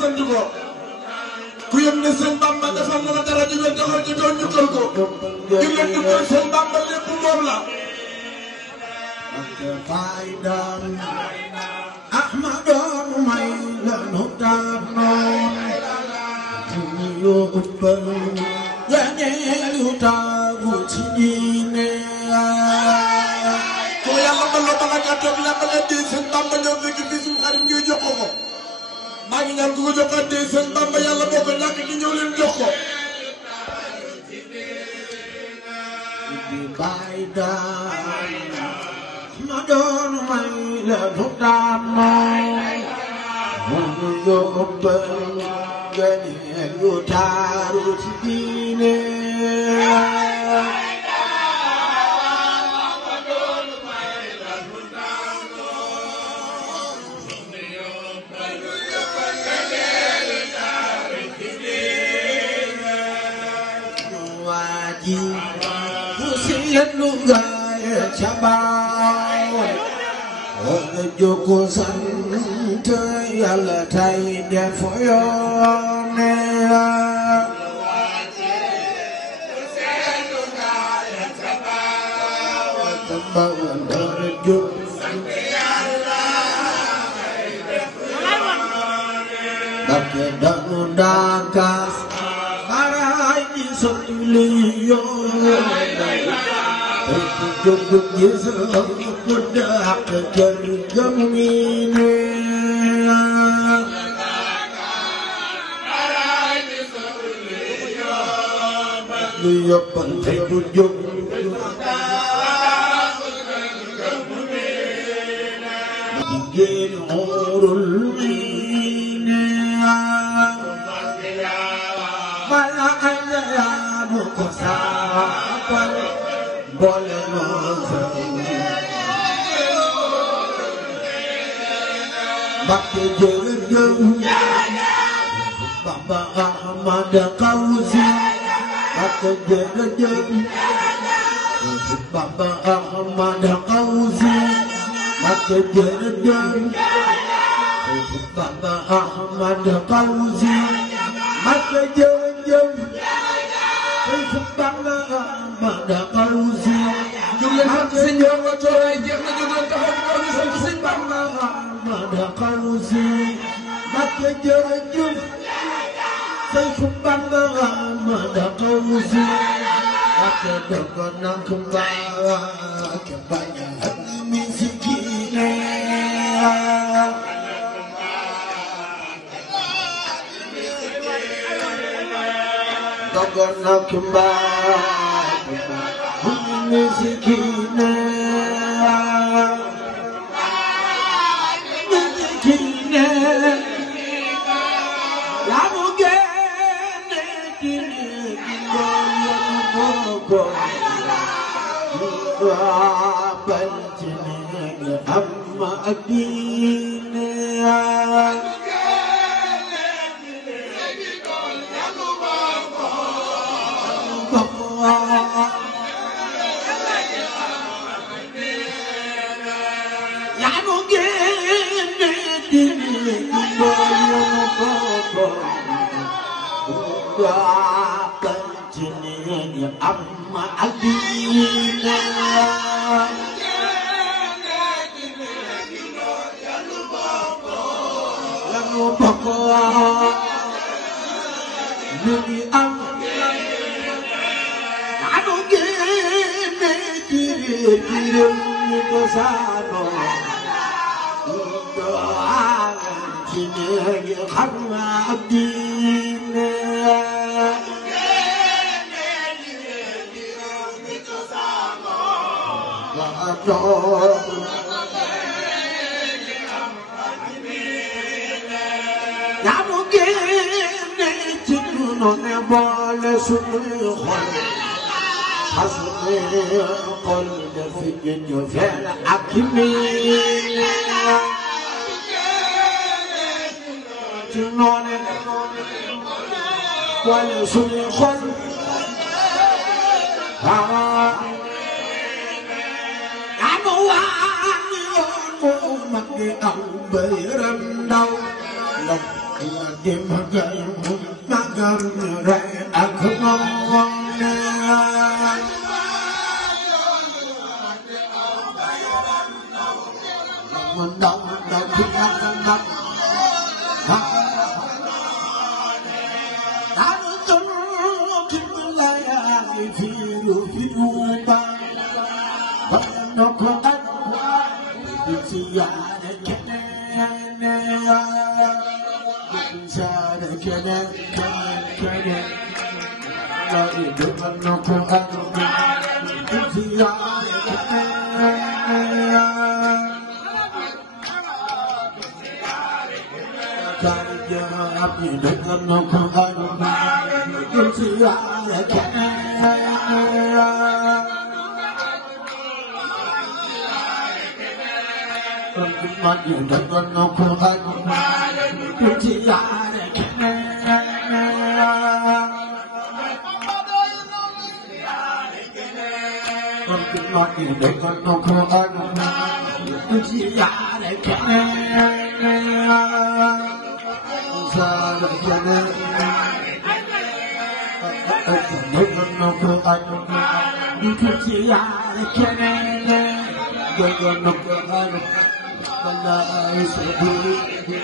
sant ko ku yëg ne sëñ Bamba defal na la dara ñu leen taxaw ci doon jukkal ko ñu leen jukkal sëñ Bamba lépp moom la faydan ahmadon may la nu taab noon yu ubbal ganeel yu taagu ci diine ko yàlla mën la balaka toog la ba leen di sëñ Bamba ñëw fekk fii suñu xarit ñuy jox ko maa ngi ñaan ku ko jox addi sëñ Bamba yàlla boo ko ñàkk di ñëw leen jox ko faydan ahmadon may la nu taab noon yu ubbal ganeel yu taagu ci diine lu gaay ca baaw nga jokko sant Yàlla tay def yoone Bakke danu dakas baray di sotli yoone Jogum Yesus mudah tergemini Dia pantai tujuh Digin orul ini Mana ada mukasapan boleh Bakti jauh Bamba Ahmad Kausi Bakti jauh Bamba Ahmad Kausi Bakti jauh Bamba Ahmad Kausi Bakti jauh Bamba Ahmad Kausi Jumlah hati nyawa corai jangan juga tahu kau bisa Bamba Ahmad Kausi Bakti jauh Bamba Ahmad Kausi Bakti dokonang kembali kebanyakan misikine dokonang kembali misikine Amma adina Amma adina Nuni am anu gene diri ko sano do jine kharma dine نوني بالي سني خل حسني قلب في الدنيا فعل أكمل نوني بالي سني خل أنا واني أمك أو بيرم داو di magal magal ray ak moone man daw daw ci magal daanu tollu ci layali fi ba no ko ak ci yaane kene Sare kene kene la ibu no ko ak ci yaane kene Kaya api dengan no ko ak ci yaane kene Mati dengan no ko ak ci yaane kene Mati dengan no ko ak ci yaane kene Sare kene dengan no ko ak ci yaane kene dengan no ko ak Balai sebudi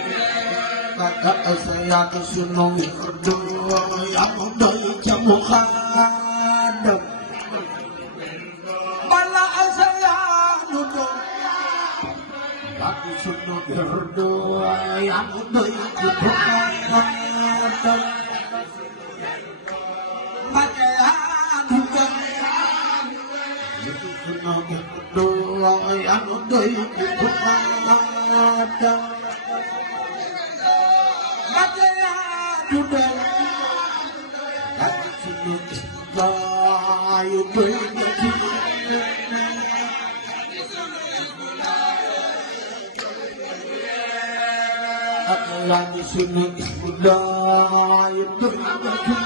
kata saya kesunung berdua yang dari jamu khadam balai saya duduk kata sunung berdua yang dari jamu khadam balai duduk sunung berdua yang dari jamu khadam Mataya duduk Kati sunyi Bayu berdiri Lagi sunyi Bayu berdiri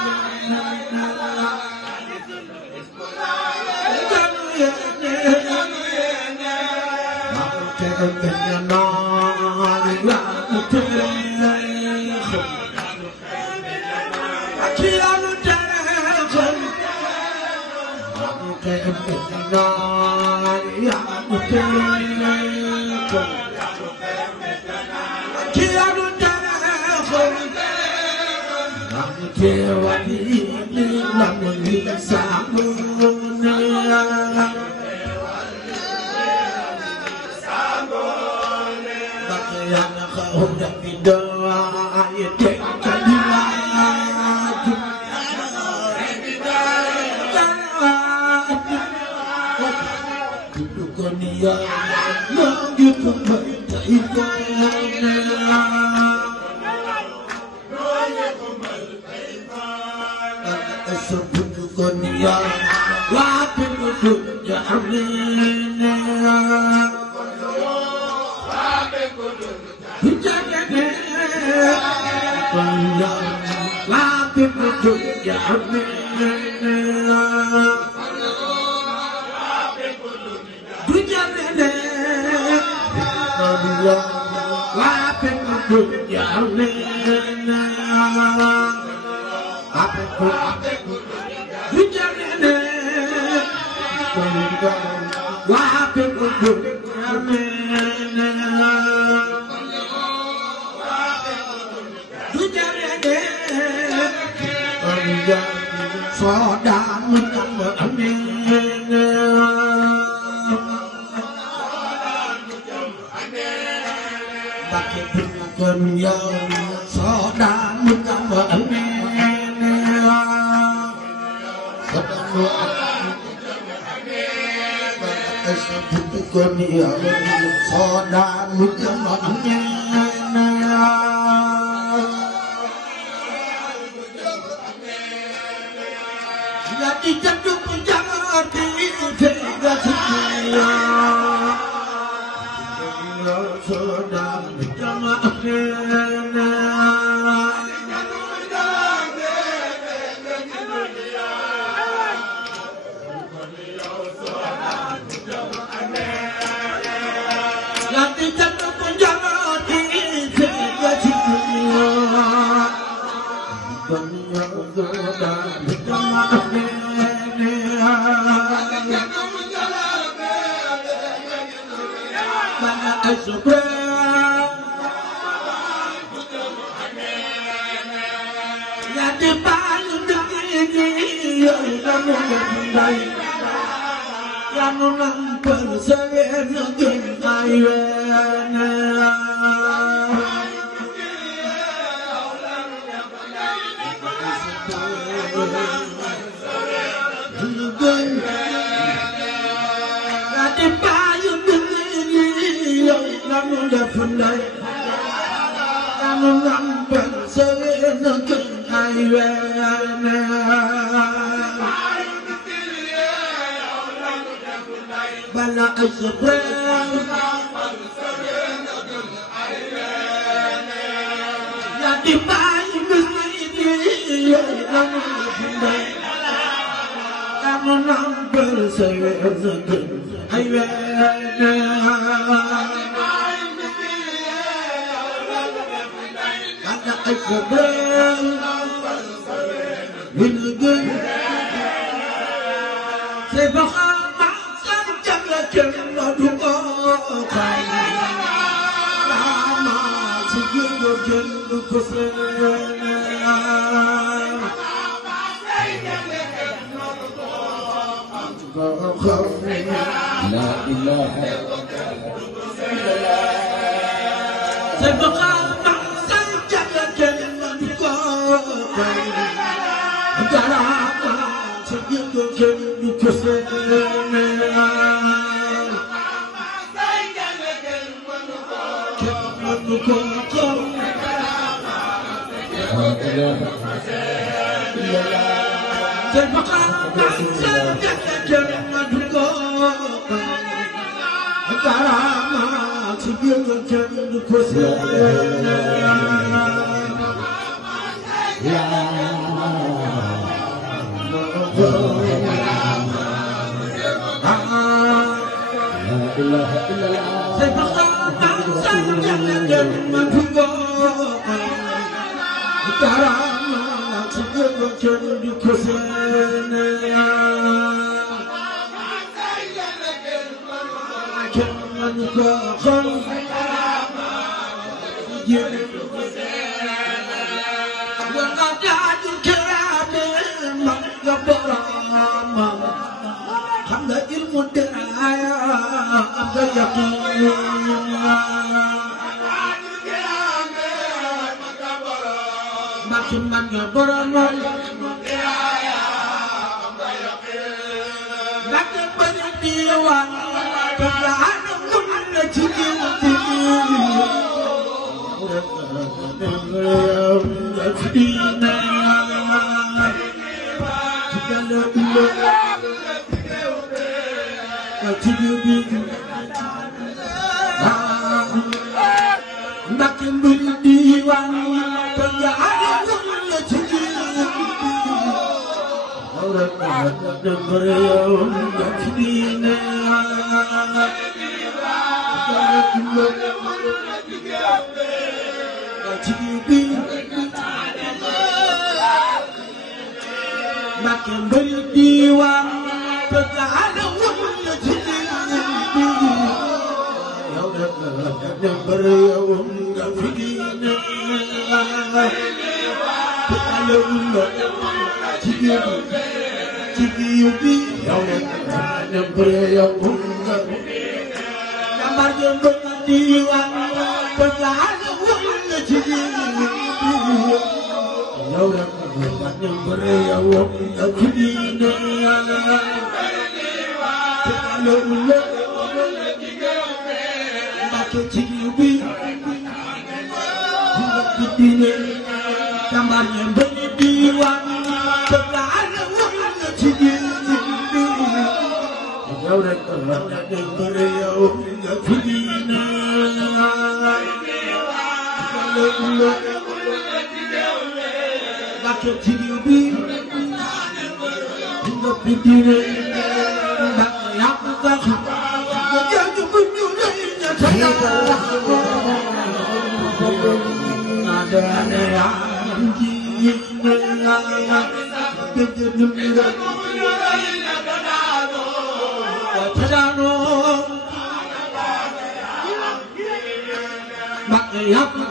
Nanti jatuh penjara di أشبه يا دبال دقيقي يا نمبر يا نمبر سوين دين أيوانا Fundai, kamu nampak serenakan ayana. Bala asbab, ya dibai begini, kamu fundai, kamu nampak serenakan ayana. Akbar min gun sebab makan jalan maduka lama sejauh jauh kesana la ilaha illallah sebab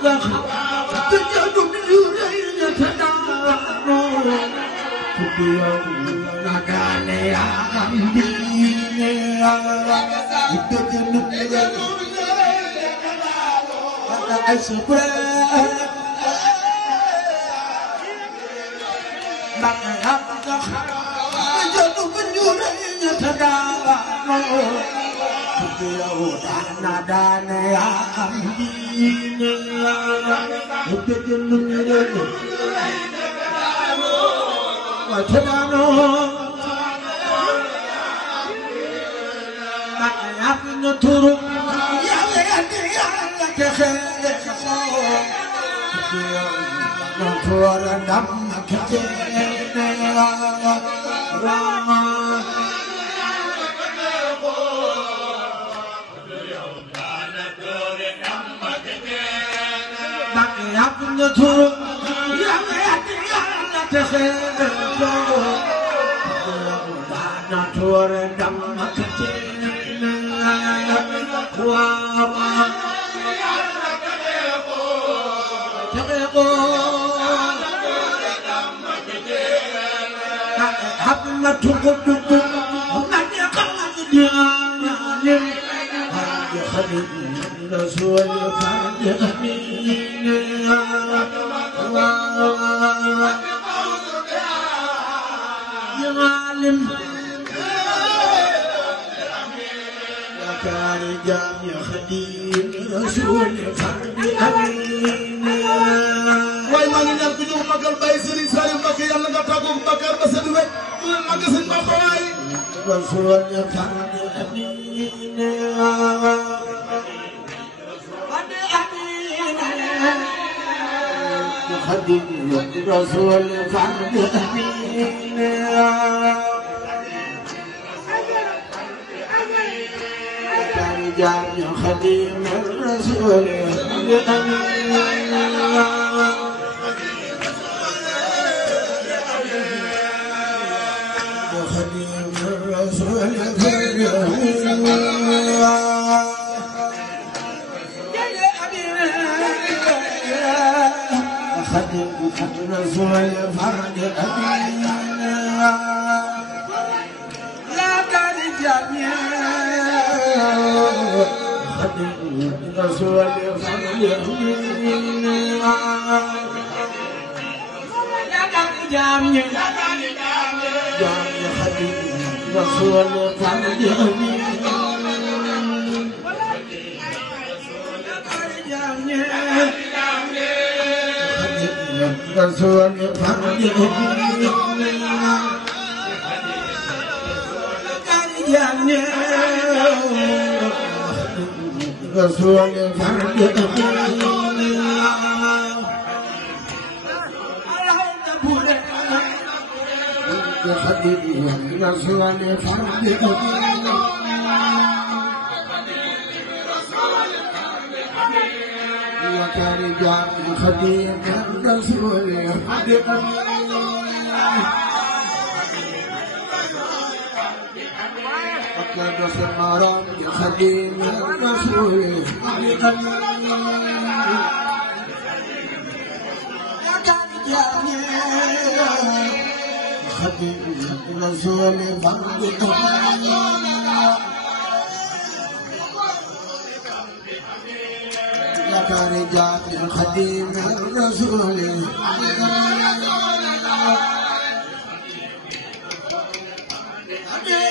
دخل تجد بيورين تدارو يوم نادان يا قلبي تجد أنا أشبه بقى دخل تجد بيورين تدارو دان يا قلبي وتدانو ما يفن ترو يا تخيل نطور دمك نطور يا تخيل نطور دمك حبنا تقدم من يقلد ديانة خليل رسول فرد أمين يا عالم يا كارجان يا خليل رسول فرد أمين waaye maa ngi ñaan ku ñëw magal Baye Serigne Saliou Mbacké yàlla nga tàggoog Bakar ba sedd wécc ku leen màgg sëñ Bamba waay رسول فرد أمين خديم رسول فرد أمين رجال خديم الرسول فرد أمين خديم الرسول فرد خدم الرسول فرد أمين لا ترجعني خدم الرسول فرد أمين لا ترجعني خدم الرسول فرد أمين رسول فرد رسول فرد رسول فرد وكرجال خديم الرسول وكاد سمارا خديم الرسول خديم الرسول رجال خديم الرسول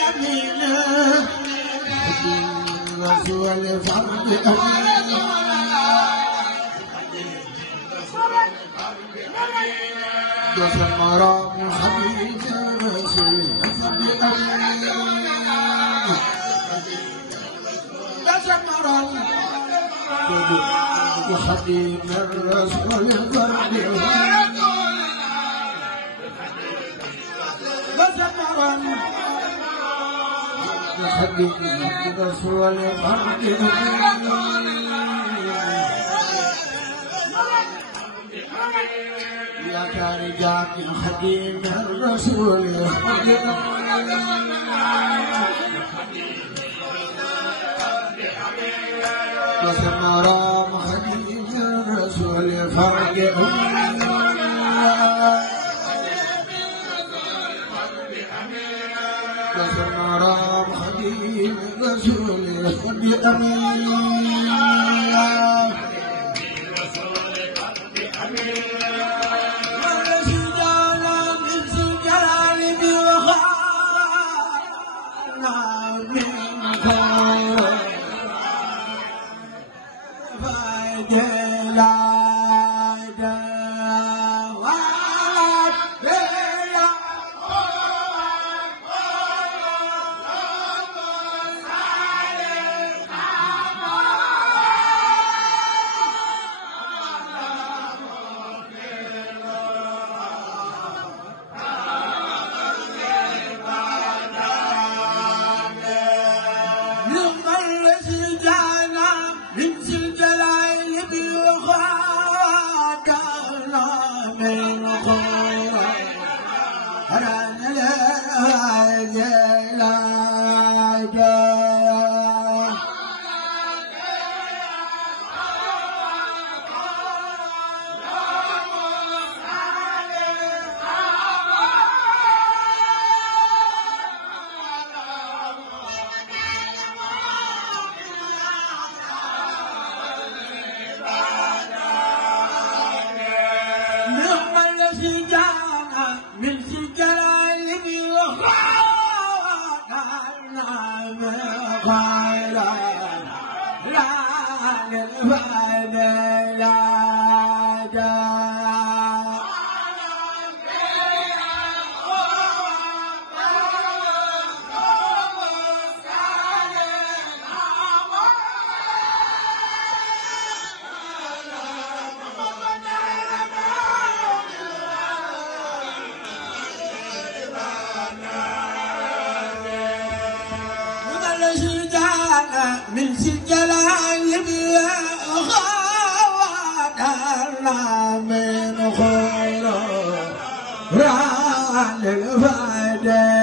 أمين خديم الرسول فرد جسم مرام خديم الرسول جسم مرام خديم الرسول فرد وزمرا خديم الرسول فرد يا كارجات خديم الرسول وزمرا خديم الرسول رسول خالق وسمرام خديم رسول خالق من سجلان خوانا من خير ران الفدل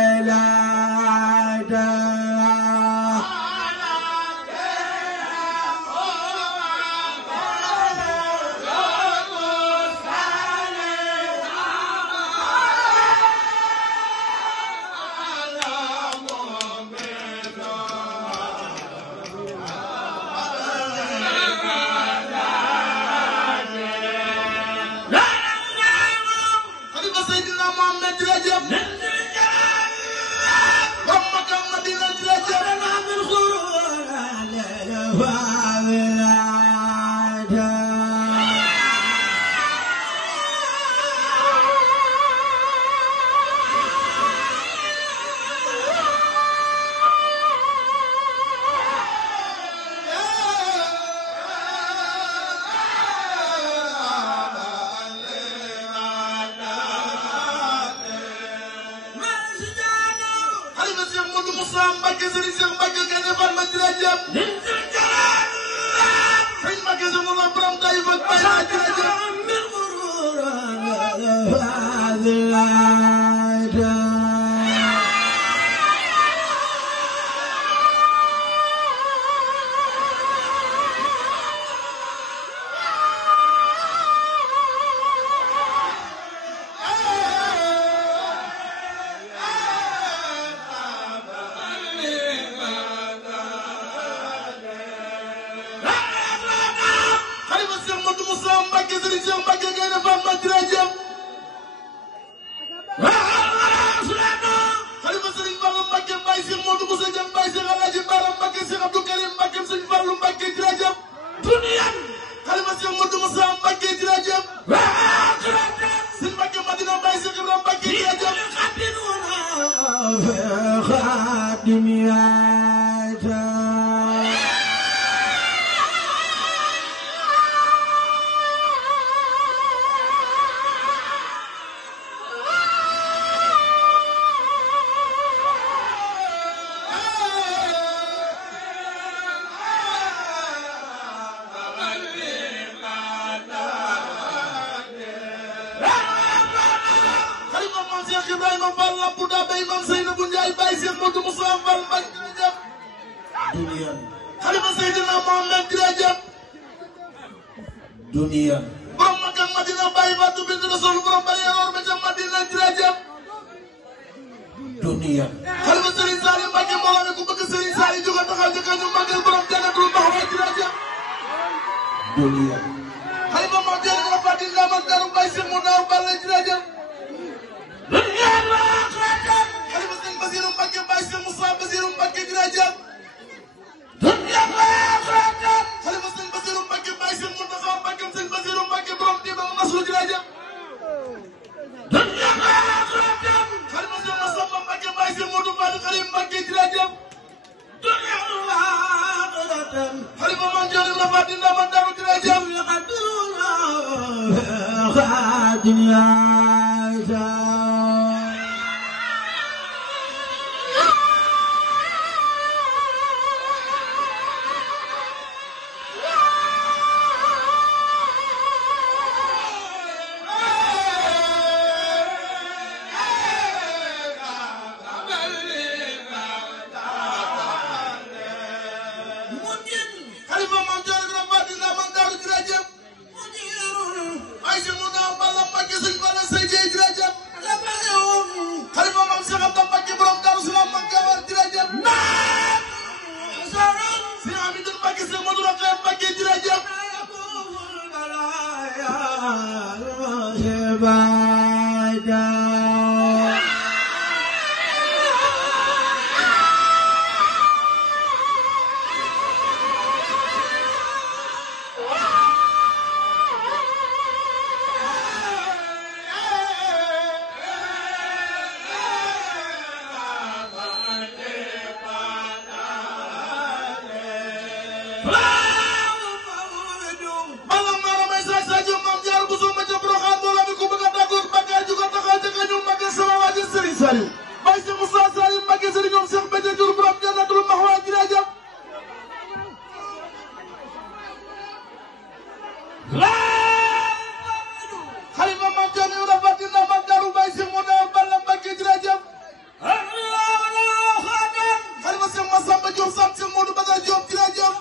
dunia borom Makka ak Madina bàyyi Fatou bintu Rasul borom bari yor ba ca Madina jërëjëf dunia xalifa Serigne Saliou Mbacké moo ne ku bëgg Serigne Saliou jóg taxaw ca kañu màggal borom Jannatul Mahwa jërëjëf dunia xalifa Mame Diarra la Fatou Ndamal Darou Baye Cheikh mu naaw Balla jërëjëf dunia la xatam xalifa Serigne Bassirou Mbacké Baye Cheikh Moussa Bassirou Mbacké jërëjëf dunia la xatam xalifa Serigne Bassirou Mbacké Baye Cheikh Mountakha Mbacké Serigne Bassirou Mbacké borom Diba Nasru jërëjëf dunia la xatam xalifa Serigne Massamba Mbacké Baye Cheikh Modou Fall Karim Mbacké jërëjëf dunia la xatam xalifa Mame Diarra la Fatou Ndamal Darou jërëjëf dunia xalifa Mame Diarra la Fatou Ndamal Darou jërëjëf Aïcha Moussa Balla Mbacké Serigne Balla Seye Dieye jërëjëf xalifa Mame Cheikh Anta Mbacké borom Darou Salam Mbacké war jërëjëf Serigne Amidou Mbacké Serigne Modou Rokhaya Mbacké jërëjëf Balla Mara may sa Sadio Mame Diarra bu suma ca Broxaan moo la mi ku bëgg a tàggoog Bakar ju ko taxaw ca kañu Mbacké sama waa ji Serigne Saliou Baye Cheikh Moussa Saliou Mbacké Serigne ñoom Cheikh Béthio Thioune borom Jannatul Mahwa jërëjëf xalifa Mame Diarra la Fatou Ndamal Darou Baye Cheikh mu naaw Balla Mbacké jërëjëf xalifa Cheikh Massamba Diop Sam Cheikh Modou Bada Diop jërëjëf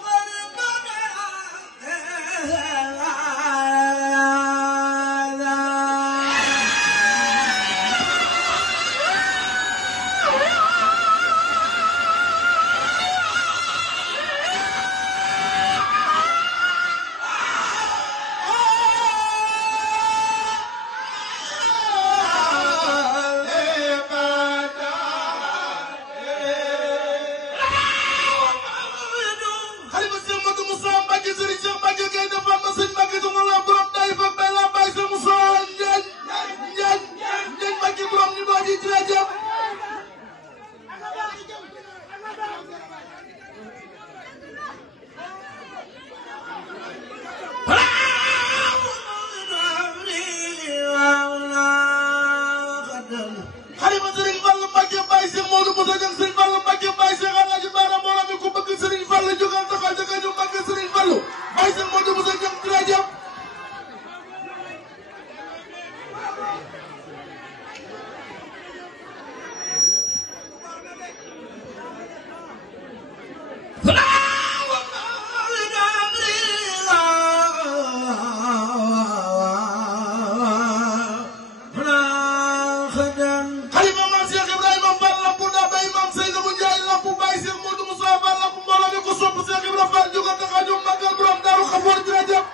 xalifa Cheikh Modou Moussa Mbacké Serigne Cheikh Mbacké Gaye defal ma Serigne Mbacké du ma la borom day fa bay la Baye Cheikh Moussa Ndiagne Mbacké borom ni doo ji jërëjëf xalifa Serigne Fallou Mbacké Baye Cheikh Modou Moussa Dieng Serigne Fallou Mbacké Baye Cheikh Alhaji Bara moo la mi ku bëgg Serigne Fallou jógal taxaw ca kañu Mbacké Serigne Fallou Baye Cheikh Modou Moussa Dieng jërëjëf xalifa Mame Cheikh Ibrahima Fall Lampu da bay Mame Seydou Ndiaye Lampu Baye Cheikh Modou Moussa Fall Lampu mbooloo mi ko sopp Cheikh Ibrahima Fall jógal taxaw ñu màggal borom Darou Khafor jërëjëf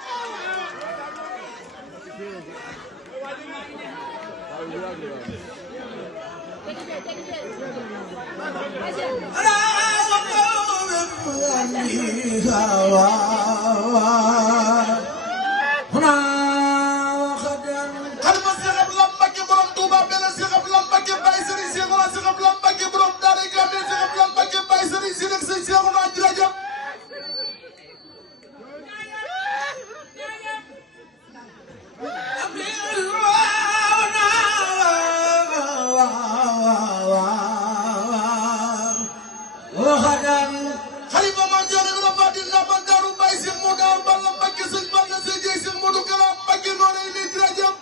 xalifa Cheikh Abdoulaye Mbacké borom Touba benn Cheikh Abdoulaye Mbacké Baye Serigne Cheikh Ouna Cheikh Abdoulaye Mbacké borom Daara Gamé Cheikh Abdoulaye Mbacké Baye Serigne Cheikh ak Serigne Cheikh Ouna jërëjëf xalifa Mame Diarra la Fatou Ndamal Darou Baye Cheikh mu naaw Balla Mbacké Serigne Balla Seye Dieye Cheikh Modou Kala Mbacké noonu lay jërëjëf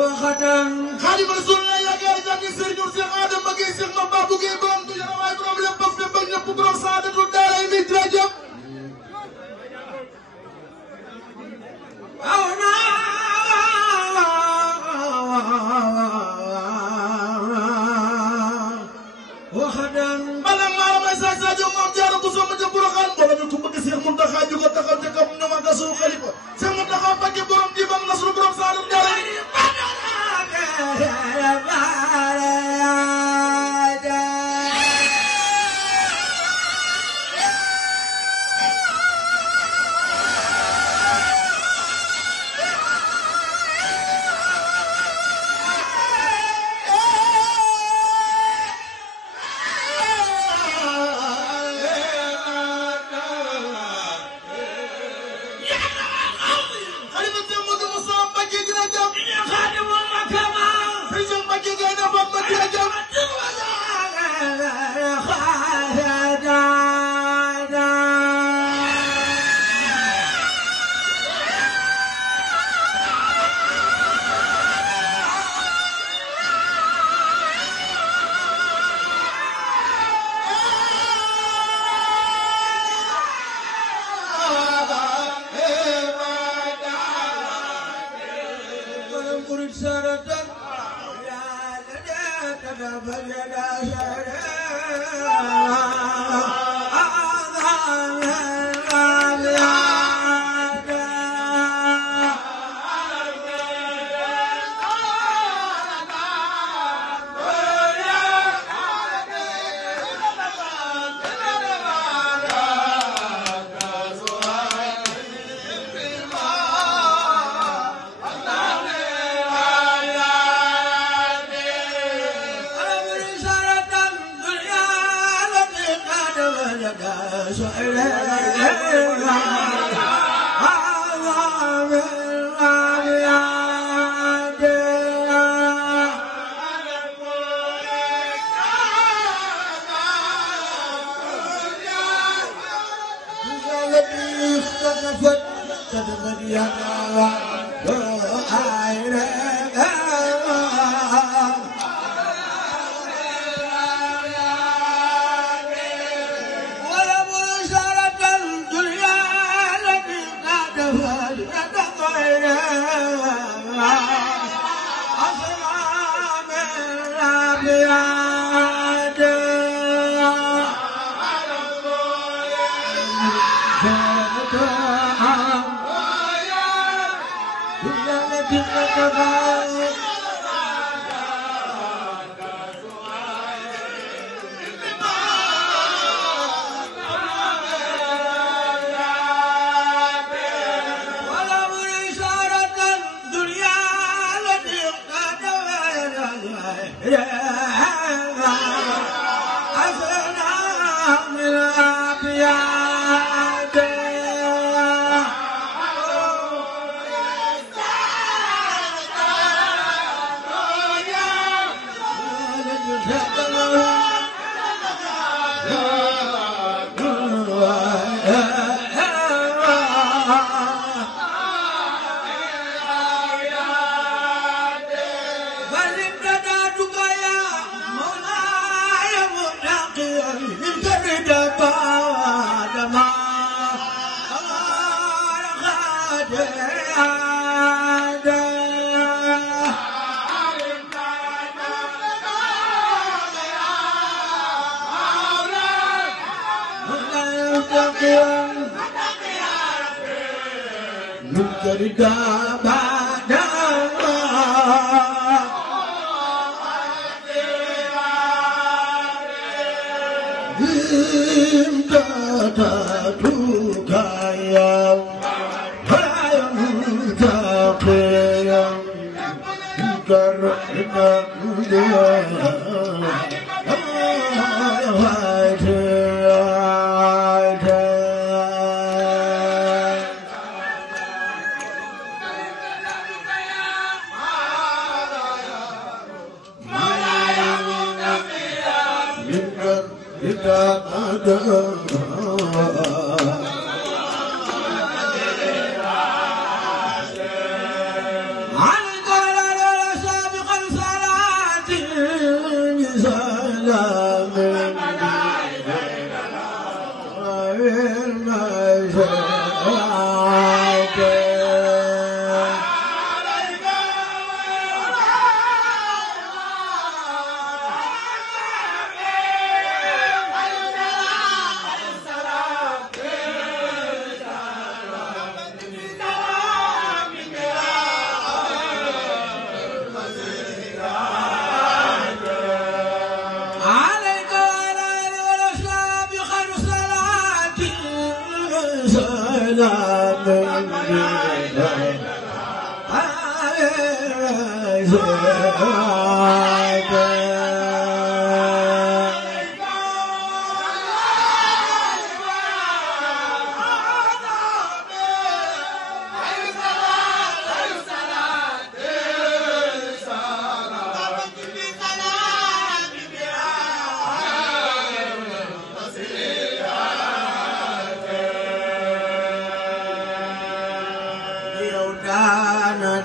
Xaadimu Rasuul la yaakaar jàngi Sëriñ Cheikh Adama Gueye Cheikh Mame Babou Gueye borom du yara waay borom lépp baf lépp ak ñëpp borom saadatul daara mi jërëjëf bala maara may sa Sadio Mame Diarra bu sama jëm Porokhane mbooloo mi ku bëgg Cheikh Mountakha jóg taxaw ca kaw ñu magal suñu xalifa Cheikh Mountakha Mbacké borom di bam nasru borom saadatul daara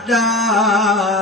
da